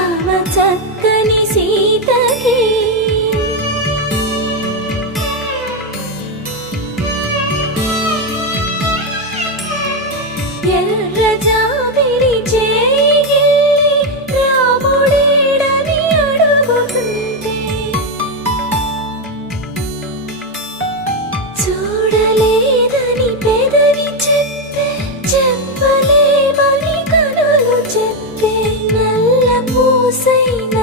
రామ చక్కని సీతకి ఎర్ర జాబిలి చేయి రాముడేడని అడుగుతుంటే చూడలేదని పెదవి చెప్పే చెప్పలేమని కనులు చెప్పే నల్ల పూసైన